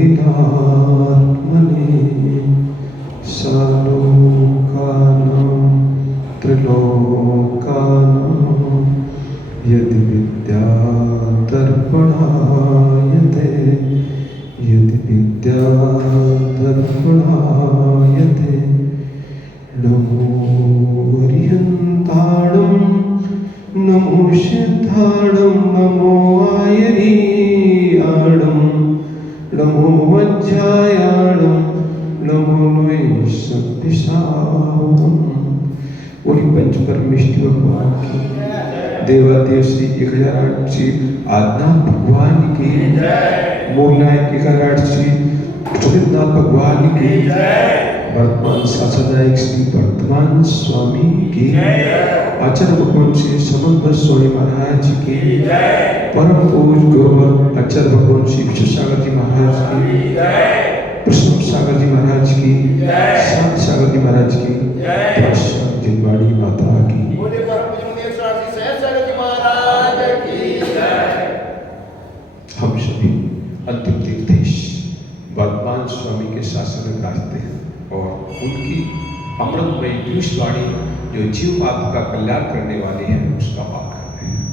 योगिनात्मने सालोकानां त्रिलोकानां यदि विद्यादर्पणायते नमो वरिहन्ताणं नमो सिद्धाणं नमो आयरीयाणं नमो वज्रायाणं नमो नैषद्दिशां। बोली पंचपरमेष्टि भगवान की, देवादेव श्री 1008 श्री आदिनाथ भगवान की, मूलनायक 1008 श्री सुरेंद्रनाथ भगवान की, वर्तमान शासनायक श्री वर्तमान स्वामी की, आचार्य भगवान श्री समन्वय स्वामी महाराज की, परम पूज्य गुरुवर आचार्य भगवान श्री विश्वसागर जी महाराज की, कृष्ण सागर जी महाराज की, शांत सागर जी महाराज की, जिनवाड़ी माता की। हम सभी अंतिम तीर्थेश वर्तमान स्वामी के शासन में विराजते हैं और उनकी अमृतमयी पीयूषवाणी जो जीव मात्र का कल्याण करने वाली है उसका पाठ कर रहे हैं।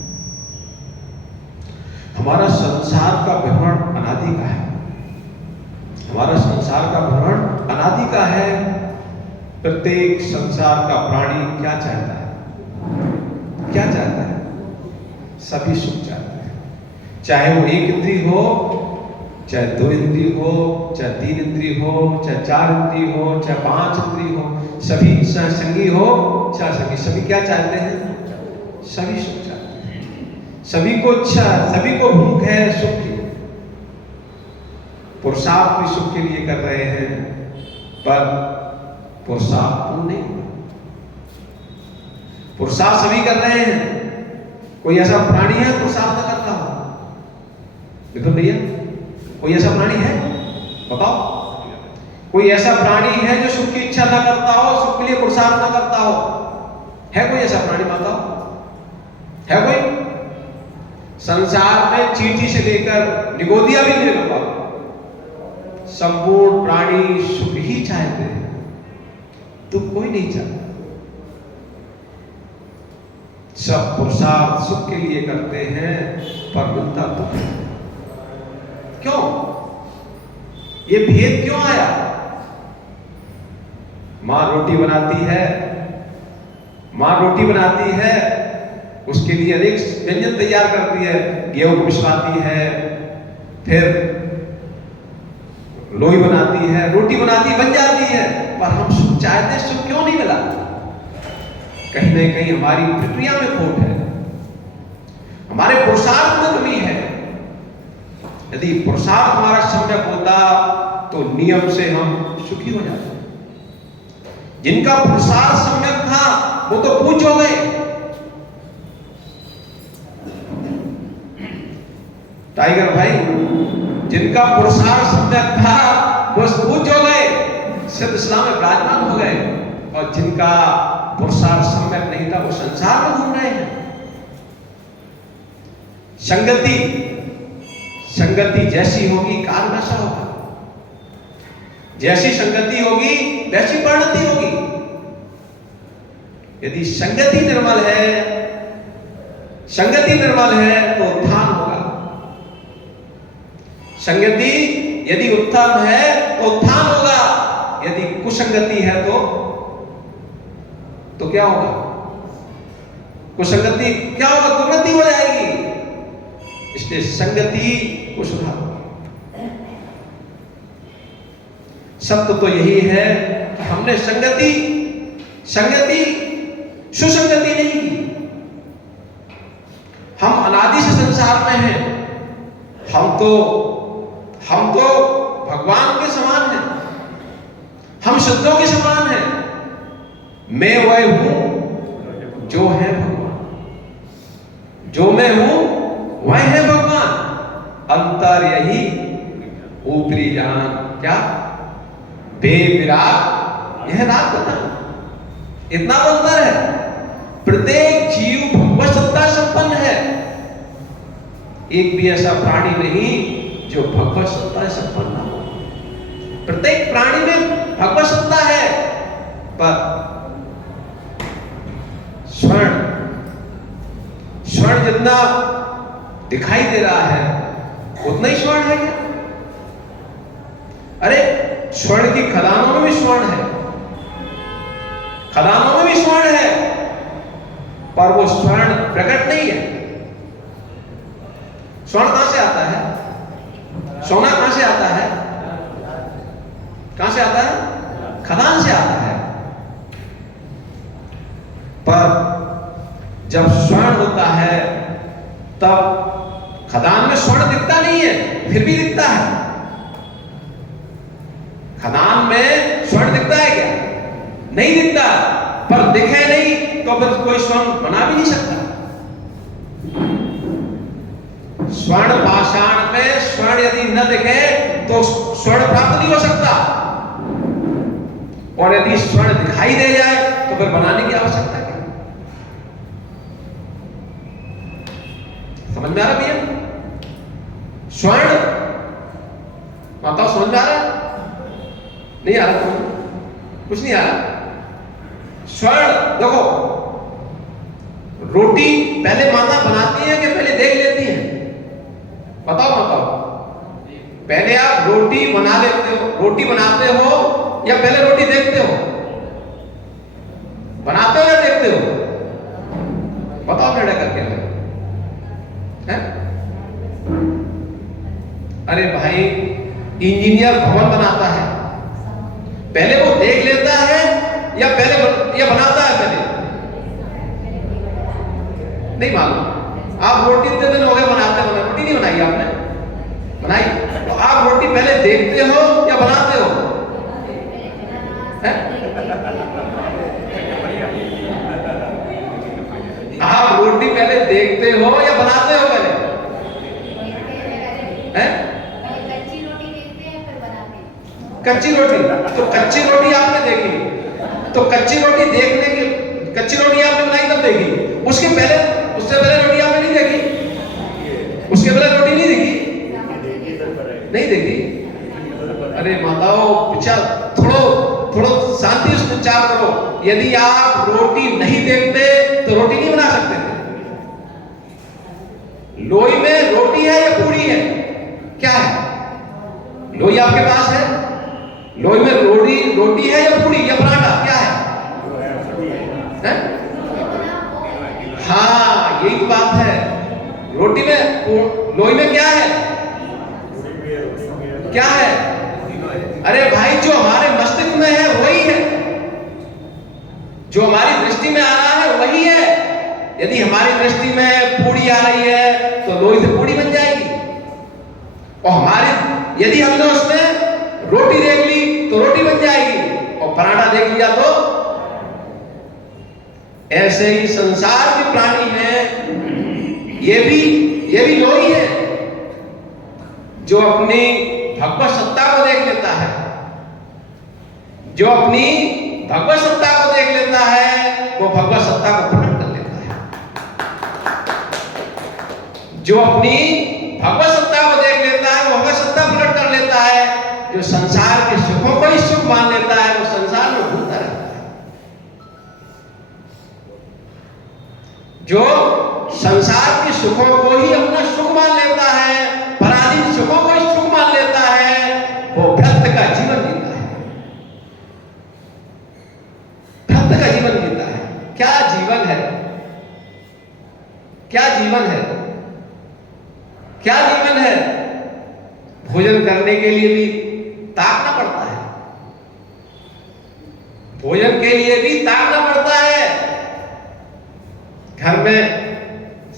हमारा संसार का भ्रमण अनादि का है, हमारा संसार का भ्रमण अनादि का है। प्रत्येक संसार का प्राणी क्या चाहता है? क्या चाहता है? सभी सुख चाहते हैं, चाहे वो एक इंद्रिय हो, चाहे दो इंद्रिय हो, चाहे तीन इंद्रिय हो, चाहे चार इंद्रिय हो, चाहे पांच इंद्रिय हो, सभी संगी हो, चाहे संगी, सभी क्या चाहते हैं? सभी सुख चाहते हैं। सभी को इच्छा, सभी को भूख है सुख की। पुरुषार्थ भी सुख के लिए कर रहे हैं, पर पुरुषार्थ पूर्ण नहीं हुआ। पुरुषार्थ सभी कर रहे हैं, कोई ऐसा प्राणी है पुरुषार्थ न करता हो? देखो भैया, कोई ऐसा प्राणी है? बताओ, कोई ऐसा प्राणी है जो सुख की इच्छा न करता हो, सुख के लिए पुरुषार्थ न करता हो? है कोई ऐसा प्राणी? बताओ, है कोई? संसार में चींटी से लेकर निगोदिया भी ले लो, संपूर्ण प्राणी सुख ही चाहते हैं, तो कोई नहीं चाहता। सब पुरुषार्थ सुख के लिए करते हैं, पर मिलता तो क्यों? ये भेद क्यों आया? मां रोटी बनाती है, मां रोटी बनाती है, उसके लिए अनेक व्यंजन तैयार करती है, गेहूं को पिसवाती है, फिर लोई बनाती है, रोटी बनाती है, बन जाती है, पर हम सुख चाहते, सुख क्यों नहीं मिला? कहीं ना कहीं हमारी प्रक्रिया में खोट है, हमारे पुरुषार्थ में कमी है। यदि पुरुषार्थ हमारा सम्यक होता तो नियम से हम सुखी हो जाते। जिनका पुरुषार्थ सम्यक था वो तो पूज्य हो गए। टाइगर भाई, जिनका पुरुषार्थ सम्यक था वो पूज्य हो गए, सिद्ध इस्लाम में विराजमान हो गए, और जिनका पुरुषार्थ सम्यक नहीं था वो संसार में घूम रहे हैं। संगति जैसी होगी काल वैसा होगा, जैसी संगति होगी वैसी परिणति होगी। यदि संगति निर्मल है तो उत्थान होगा। संगति यदि उत्तम है तो उत्थान होगा, यदि कुसंगति है तो क्या होगा? कुसंगति क्या होगा? दुर्गति हो जाएगी। इसलिए संगति को सुधारो। सत्य तो यही है कि हमने संगति सुसंगति नहीं की। हम अनादि से संसार में हैं, हम तो भगवान के समान हैं, हम सिद्धों के समान हैं। मैं वह हूं जो है भगवान, जो मैं हूं वह है भगवान। अंतर यही ऊपरी जान क्या बेविराग, यह राग बता। इतना अंतर है। प्रत्येक जीव भगवत सत्ता संपन्न है। एक भी ऐसा प्राणी नहीं जो भगवत सत्ता से संपन्न हो। प्रत्येक प्राणी में भगवत सत्ता है, पर स्वर्ण जितना दिखाई दे रहा है उतना ही स्वर्ण है क्या? अरे स्वर्ण की खदानों में भी स्वर्ण है, खदानों में भी स्वर्ण है, पर वो स्वर्ण प्रकट नहीं है। स्वर्ण कहां से आता है? सोना कहां से आता है? कहां से आता है? खदान से आता है। पर जब स्वर्ण होता है तब खदान में स्वर्ण दिखता नहीं है, फिर भी दिखता है। खदान में स्वर्ण दिखता है क्या? नहीं दिखता। पर दिखे नहीं तो फिर कोई स्वर्ण बना भी नहीं सकता। स्वर्ण पाषाण में स्वर्ण यदि न दिखे तो स्वर्ण प्राप्त नहीं हो सकता, और यदि स्वर्ण दिखाई दे जाए तो फिर बनाने की आवश्यकता क्या? समझ में आ रहा भैया? स्वर्ण माता समझ में आ रहा? नहीं आ रहा? कुछ नहीं आ रहा? स्वर्ण देखो, रोटी पहले माता बनाती है कि पहले देख लेती है? बताओ। पहले आप रोटी बना लेते हो, रोटी बनाते हो या पहले रोटी देखते हो? बनाते हो या देखते हो? बताओ निर्णय करके है? अरे भाई, इंजीनियर भवन बनाता है, पहले वो देख लेता है या पहले या बनाता है? पहले नहीं मालूम। आप रोटी इतने दिन हो गए बनाते हो, रोटी नहीं बनाई आपने? बनाई। तो आप रोटी पहले देखते हो या बनाते हो? आप रोटी पहले देखते हो या बनाते हो? पहले कच्ची रोटी देखते हैं फिर बनाते हैं। कच्ची रोटी, तो कच्ची रोटी आपने देखी, तो कच्ची रोटी देखने की, कच्ची रोटी आपने बनाई तब देखी, उससे पहले रोटी आपने नहीं देखी? उसके पहले रोटी नहीं देखी? नहीं देखी? अरे माताओं, विचार थोड़ा शांति से विचार करो। यदि आप रोटी नहीं देखते तो रोटी नहीं बना सकते थे। लोई में रोटी है या पूरी है? क्या है? लोई आपके पास है? लोई में रोटी है या पूरी या पराठा? क्या है? हाँ, यही तो बात है। रोटी में, लोई में क्या है? क्या है? अरे भाई, जो हमारे मस्तिष्क में है वही है, जो हमारी दृष्टि में आ रहा है वही है। यदि हमारी दृष्टि में पूरी आ रही है तो लोई से पूरी बन जाएगी, और यदि हमने उसमें रोटी देख ली तो रोटी बन जाएगी, और पराठा देख लिया तो। ऐसे ही संसार के प्राणी हैं, ये भी लोई है, जो अपनी भगवत सत्ता को देख लेता है। जो अपनी भगवत सत्ता को देख लेता है वो भगवत सत्ता को प्रकट कर लेता है। जो अपनी भगवत सत्ता को देख लेता है वो भगवत सत्ता प्रकट कर लेता है। जो संसार के सुखों को ही सुख मान लेता है वो संसार में घूमता रहता है। जो संसार के सुखों को ही अपना सुख मान लेता है, पराधीन सुखों को ही सुख मान लेता है, वो भ्रष्ट का जीवन जीता है। भ्रष्ट का जीवन जीता है। क्या जीवन है? क्या जीवन है? क्या जीवन है? भोजन करने के लिए भी ताकना पड़ता है, भोजन के लिए भी ताकना पड़ता है। घर में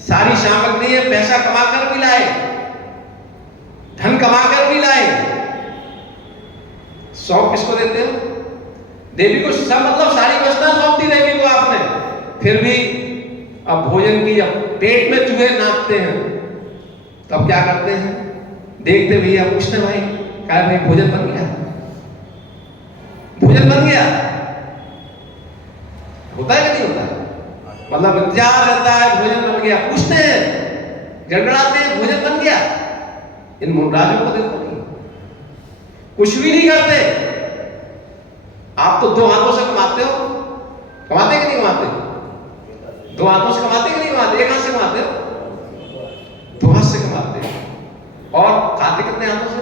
सारी सामग्री है, पैसा कमाकर भी लाए, धन कमाकर भी लाए, सौंप किसको देते हो? देवी को। सब मतलब सारी वस्तुएं सौंप दी देवी को आपने, फिर भी अब भोजन की, जब पेट में चूहे नाचते हैं तो अब क्या करते हैं? देखते भैया, पूछते भाई, क्या भाई भोजन बन गया? भोजन बन गया? होता है कि नहीं होता? मतलब इंतजार रहता है, भोजन बन गया, पूछते हैं, गड़गड़ाते हैं, भोजन बन गया? इन मुंडराजों को देखो नहीं, कुछ भी नहीं करते। आप तो दो हाथों से कमाते हो, कमाते कि नहीं कमाते? दो हाथों से कमाते कि नहीं कमाते? एक हाथ से कमाते हो, दो हाथ से कमाते हो। और खाते कितने हाथों से?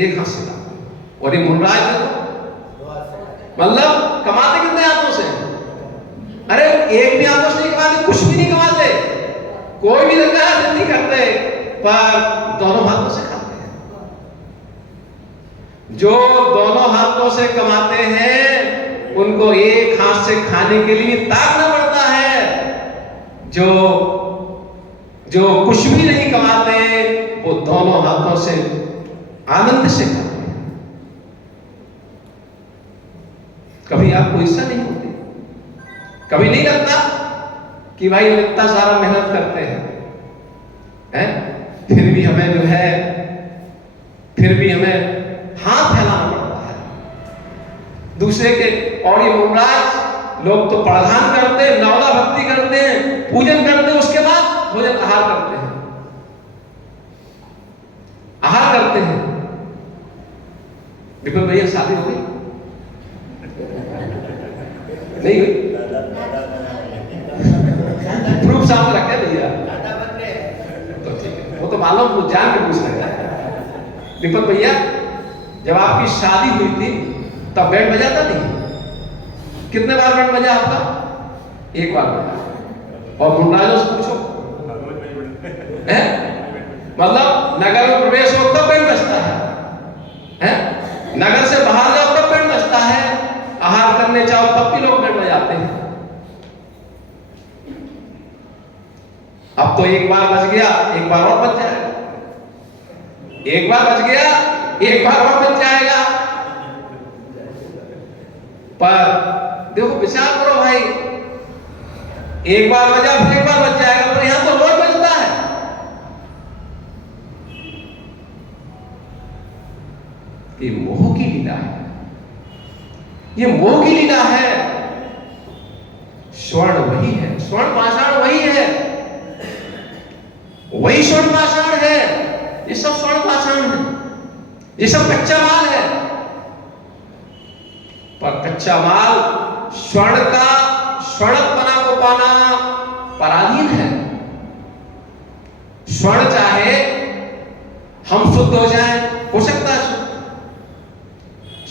एक हाथ से खाते हो। और ये मुंडराज देखो, मतलब कमाते कितने हाथों से? अरे एक भी हाथों से नहीं कमाते, कुछ भी नहीं कमाते, कोई भी लगा नहीं करते, पर दोनों हाथों से खाते हैं। जो दोनों हाथों से कमाते हैं उनको एक हाथ से खाने के लिए ताकना पड़ता है। जो जो कुछ भी नहीं कमाते वो दोनों हाथों से आनंद से खाते हैं। कभी आपको ऐसा नहीं होती? कभी नहीं लगता कि भाई इतना सारा मेहनत करते हैं, फिर भी हमें जो है, फिर भी हमें हाथ फैलाना पड़ता है दूसरे के। और ये मुंडराज लोग तो प्रधान करते हैं, नवला भक्ति करते हैं, पूजन करते हैं, उसके बाद भोजन आहार करते हैं, आहार करते हैं। विपुल भैया शादी हो गई? नहीं हुई? प्रूफ सामने रखे भैया तो ठीक है, वो तो मालूम, वो जान के पूछ रहे हैं। विपुल भैया जब आपकी शादी हुई थी तब बैंड बजाता नहीं? कितने बार बैंड बजा आपका? एक बार बजा। और मुंडराजों से पूछो, मतलब नगर में प्रवेश हो तब बैंड बजता है, नगर से बाहर जाओ तब बैंड बजता है, आहार करने जाओ तब भी लोग बैंड बजाते हैं। अब तो एक बार बज गया, एक बार और बज जाएगा, एक बार बज गया, एक बार और बज जाएगा। पर देखो विचार करो भाई, एक बार बजा फिर एक बार बज जाएगा, पर यहां तो रोज बजता है। ये मोह की लीला है, ये मोह की लीला है। स्वर्ण वही है, स्वर्ण पाषाण वही है, वही स्वर्ण पाषाण है। ये सब स्वर्ण पाषाण है, ये सब कच्चा माल है। पर कच्चा माल स्वर्ण का स्वर्णपना को पाना पराधीन है। स्वर्ण चाहे हम शुद्ध हो जाए, हो सकता है।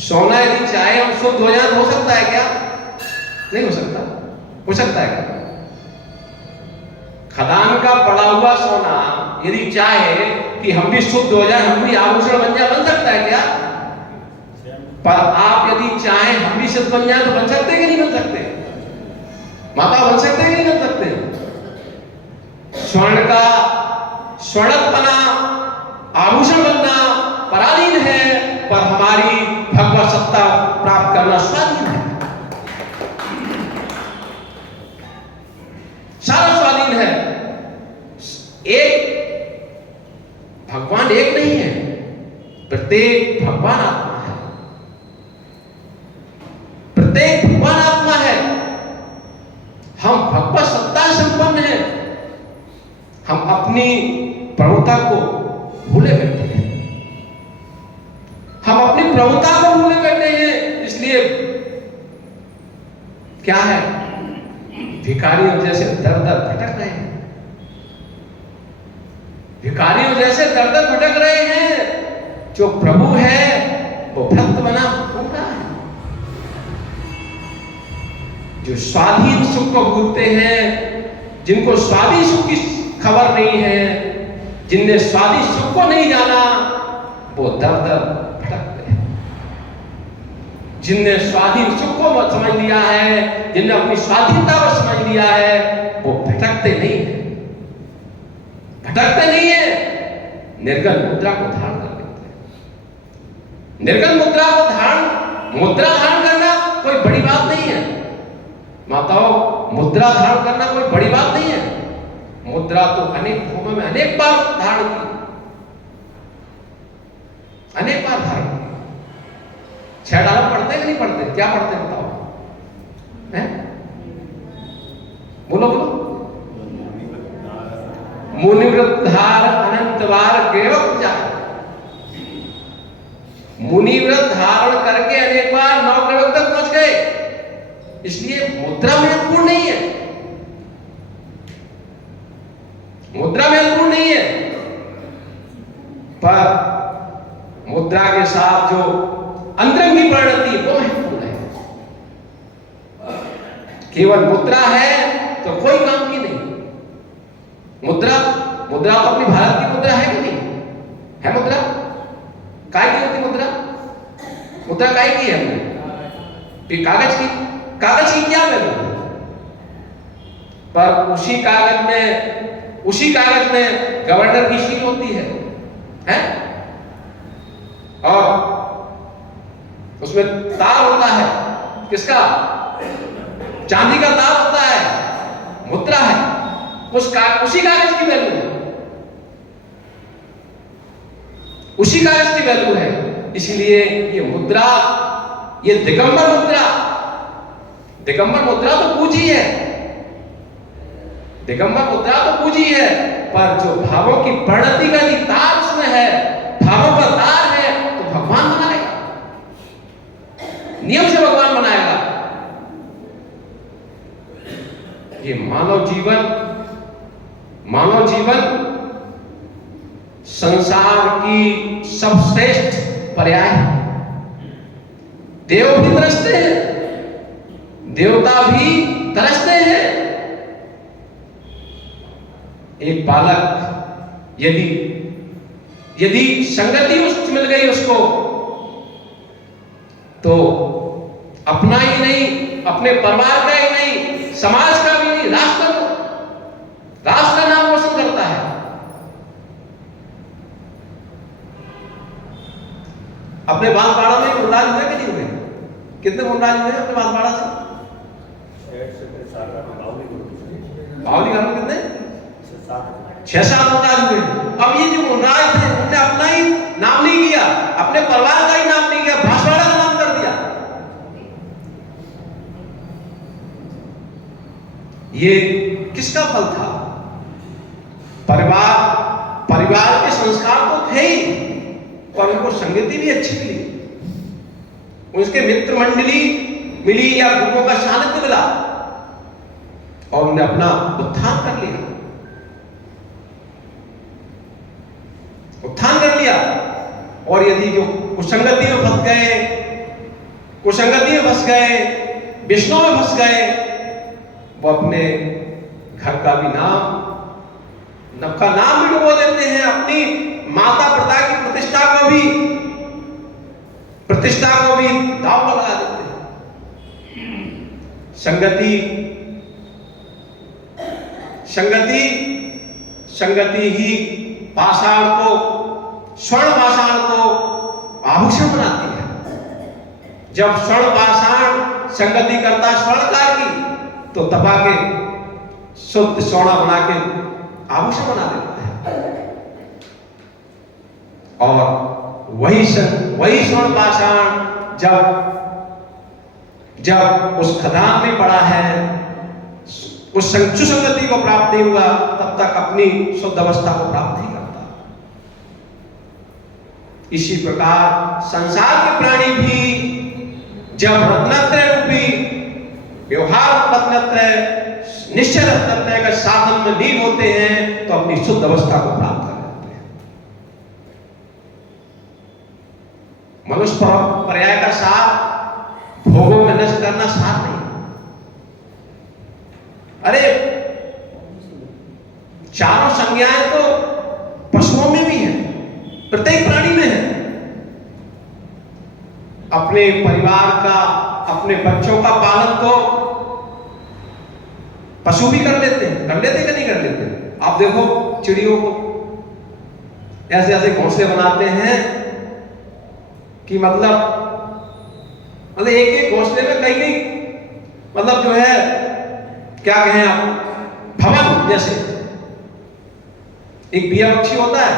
सोना यदि चाहे हम शुद्ध हो जाए, हो सकता है क्या? नहीं हो सकता। हो सकता है क्या? खदान का पड़ा हुआ सोना यदि चाहे कि हम भी शुद्ध हो जाए, हम भी आभूषण बन जाए, बन सकता है क्या? पर आप यदि चाहें हम भी शुद्ध बन जाए तो बन सकते कि नहीं बन सकते? माता बन सकते कि नहीं बन सकते? स्वर्ण का स्वर्णपना आभूषण बनना पराधीन है, पर हमारी भगवत सत्ता प्राप्त करना स्वाधीन है। सारा स्वाधीन है। एक भगवान एक नहीं है, प्रत्येक भगवान आत्मा है, प्रत्येक भगवान आत्मा है। हम भगवत सत्ता संपन्न हैं, हम अपनी प्रभुता को भूले बैठे हैं, हम अपनी प्रभुता को भूले बैठे हैं। इसलिए क्या है, भिखारियों जैसे दर दर भटक रहे हैं, भिखारियों जैसे दर दर भटक रहे हैं। जो प्रभु है वो भक्त बना घूम रहा है। जो स्वाधीन सुख को भूलते हैं, जिनको स्वाधीन सुख की खबर नहीं है, जिनने स्वाधीन सुख को नहीं जाना, वो दर दर भटकते हैं। जिनने स्वाधीन सुख को समझ लिया है, जिनने अपनी स्वाधीनता को समझ लिया है, वो भटकते नहीं है, भटकते नहीं है। निर्गल मुद्रा को धारण कर लेते हैं। निर्गल मुद्रा को मुद्रा धारण करना कोई बड़ी बात नहीं है माताओं, मुद्रा धारण करना कोई बड़ी बात नहीं है। मुद्रा तो अनेक भूमों में अनेक बार धारण की, अनेक बार धारण की। 6 डालम पढ़ते कि नहीं पढ़ते? क्या पढ़ते हैं बताओ? हैं? बोलो बोलो। मुनिवृद्धार अनंत बार केवल मुनि व्रत धारण करके अनेक बार नवग्रह तक पहुंच गए, इसलिए मुद्रा महत्वपूर्ण नहीं है, मुद्रा महत्वपूर्ण नहीं है, पर मुद्रा के साथ जो अंतरंग की परिणति वो महत्वपूर्ण है। केवल मुद्रा है तो कोई काम की नहीं। मुद्रा मुद्रा तो अपनी भारत की मुद्रा है कि नहीं है? मुद्रा काय की होती? मुद्रा मुद्रा काय की है? हमने कागज की, कागज की क्या वैल्यू? पर उसी कागज में गवर्नर की सील होती है? और उसमें तार होता है, किसका? चांदी का तार होता है, मुद्रा है, उसी कागज की वैल्यू है, उसी कागज की वैल्यू है। इसलिए ये मुद्रा, ये दिगंबर मुद्रा तो पूंजी है, दिगंबर मुद्रा तो पूंजी है, पर जो भावों की परिणति का भी तार उसमें है, भावों का तार है, तो भगवान बनाएगा, नियम से भगवान बनाएगा। ये मानव जीवन संसार की सबश्रेष्ठ पर्याय है। देव भी तरसते हैं, देवता भी तरसते हैं। एक बालक यदि संगति मिल गई उसको, तो अपना ही नहीं, अपने परिवार का ही नहीं, समाज का भी नहीं, राष्ट्र का नाम रोशन करता है। अपने बांसवाड़ा में मुनराज हुए कि नहीं हुए? कितने मुनराज हुए अपने बांसवाड़ा से? बावली घरों कितने? 6-7 मुनराज हुए। अब ये जो मुनराज थे उन्होंने अपना ही नाम नहीं किया, अपने परिवार का ही नाम नहीं किया, बांसवाड़ा का नाम कर दिया। ये किसका फल था? परिवार के संस्कार तो थे ही, पर उनको संगति भी अच्छी मिली, उसके मित्र मंडली मिली या गुरुओं का सानिध्य मिला, और उन्होंने अपना उत्थान कर लिया, और यदि जो कुसंगति में फंस गए, विष्णु में फंस गए, वो अपने घर का भी नाम भी डुबो देते हैं, अपनी माता पिता की प्रतिष्ठा को भी दांव पर लगा देते हैं। संगति ही पाषाण को, स्वर्ण पाषाण को आभूषण बनाती है। जब स्वर्ण पाषाण संगति करता स्वर्णकार की, तो तपा के शुद्ध सोना बना के आभूषण बना देता है। और वही स्वर्ण पाषाण जब उस खदान में पड़ा है, उस सुसंगति को प्राप्त नहीं हुआ, तब तक अपनी शुद्ध अवस्था को प्राप्त नहीं करता। इसी प्रकार संसार के प्राणी भी जब रत्नत्रय रूपी व्यवहार रत्नत्रय, निश्चय रत्नत्रय का साधन में लीन होते हैं, तो अपनी शुद्ध अवस्था को प्राप्त कर लेते हैं। मनुष्य पर्याय का साथ भोगों में नष्ट करना साथ नहीं। अरे चारों संज्ञाएं तो पशुओं में भी है, प्रत्येक प्राणी में है। अपने परिवार का, अपने बच्चों का पालन तो पशु भी कर लेते हैं, कि नहीं कर लेते? आप देखो चिड़ियों को ऐसे ऐसे घोंसले बनाते हैं कि मतलब एक घोंसले में कई मतलब जो है, क्या कहें आप, भवन जैसे। एक बिया पक्षी होता है,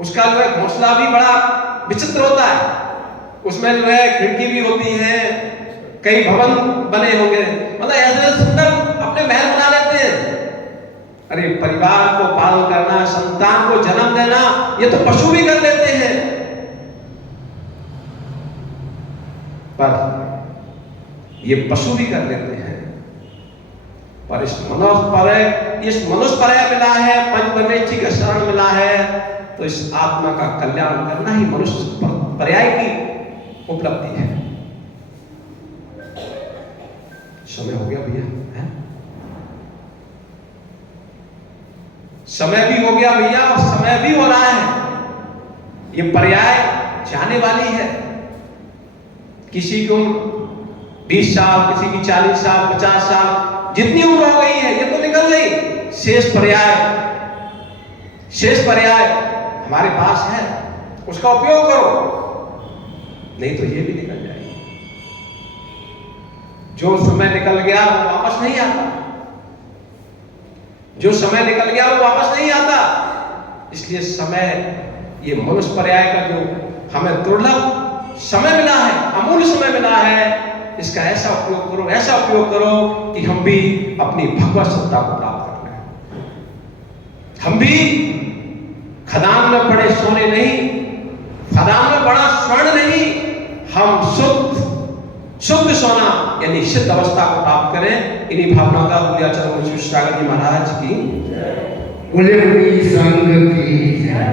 उसका जो है घोंसला भी बड़ा विचित्र होता है, उसमें जो है खिड़की भी होती है, कई भवन बने होंगे, मतलब ऐसे सुंदर अपने महल बना लेते हैं। अरे परिवार को पालन करना, संतान को जन्म देना, ये तो पशु भी कर लेते हैं। ये पशु भी कर लेते हैं, पर इस मनुष्य पर्याय मिला है, पंचब्रह्मेष्ठी का शरण मिला है, तो इस आत्मा का कल्याण करना ही मनुष्य पर्याय की उपलब्धि है। समय हो गया भैया, है? समय भी हो गया भैया, और समय भी हो रहा है। ये पर्याय जाने वाली है। किसी की उम्र 20 साल, किसी की 40 साल, 50 साल, जितनी उम्र हो गई है ये तो निकल गई। शेष पर्याय हमारे पास है, उसका उपयोग करो, नहीं तो ये भी निकल जाएगी। जो समय निकल गया वो वापस नहीं आता, जो समय निकल गया वो वापस नहीं आता। इसलिए समय, ये मनुष्य पर्याय का जो हमें दुर्लभ समय मिला है, अमूल्य समय मिला है, इसका ऐसा उपयोग करो कि हम भी अपनी भगवत सत्ता को प्राप्त कर लें। हम भी खदान में पड़े सोने नहीं, खदान में पड़ा स्वर्ण नहीं, हम शुद्ध सोना यानी सिद्ध अवस्था को प्राप्त करें। इन्हीं भावना का पूज्याचार्य श्री सागर जी महाराज की बोले संग की